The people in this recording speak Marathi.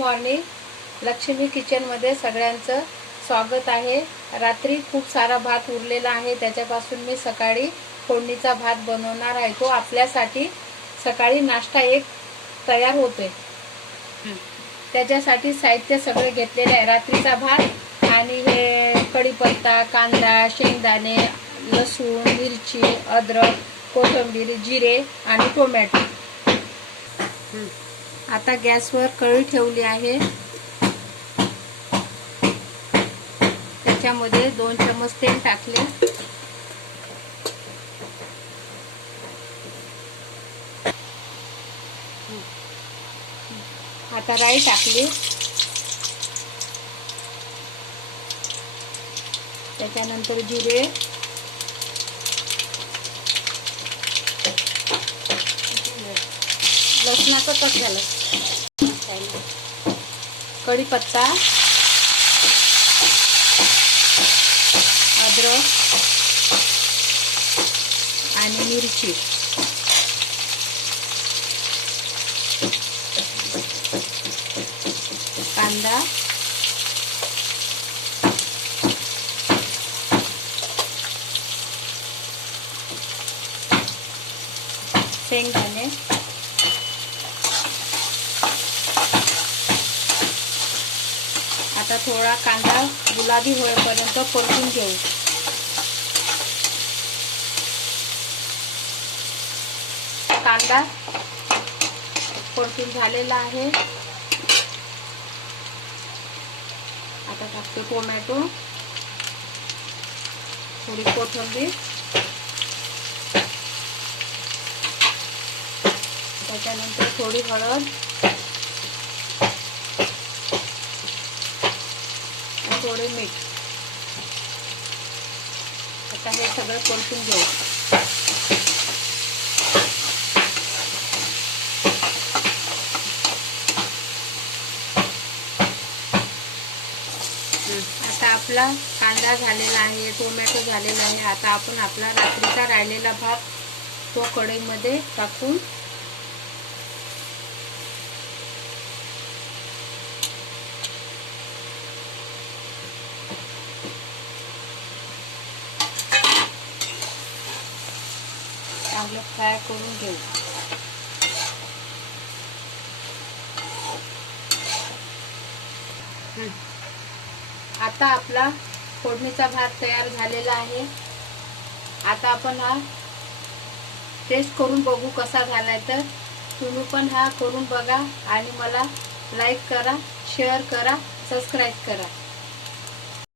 मॉर्निंग. लक्ष्मी किचनमध्ये सगळ्यांचं स्वागत आहे. रात्री खूप सारा भात उरलेला आहे, त्याच्यापासून मी सकाळी फोडणीचा भात बनवणार आहे. तो आपल्यासाठी सकाळी नाश्ता एक तयार होतोय. त्याच्यासाठी साहित्य सगळे घेतलेले आहे. रात्रीचा भात आणि हे कढीपत्ता, कांदा, शेंगदाणे, लसूण, मिरची, अद्रक, कोथिंबीर, जिरे आणि टोमॅटो. आता गॅसवर कढई ठेवली आहे. त्याच्यामध्ये 2 चमच तेल टाकले. आता राई टाकली. त्याच्यानंतर जिरे, लसणाचं कट झालं, कढीपत्ता, अद्रक आणि मिरची. कांदा, शेंगदाणे, आता थोडा कांदा गुलाबी होईपर्यंत परतून घेऊ. कांदा परतून झालेला आहे. आता टाकतो टोमॅटो, थोडी कोथिंबीर, त्याच्यानंतर थोडी हळद, थोडे मीठ. आता हे सगळं परतून घेऊ. आता आपला कांदा झालेला आहे, टोमॅटो झालेला आहे. आता आपण आपला रात्रीचा राहिलेला भात तो कढईमध्ये टाकून चांगलं फ्राय करून घेऊ. आता आपला फोडणीचा भात तयार झालेला आहे. आता आपण हा टेस्ट करून बघू कसा झालाय. तर तुम्ही पण हा करून बघा आणि मला लाईक करा, शेअर करा, सबस्क्राईब करा.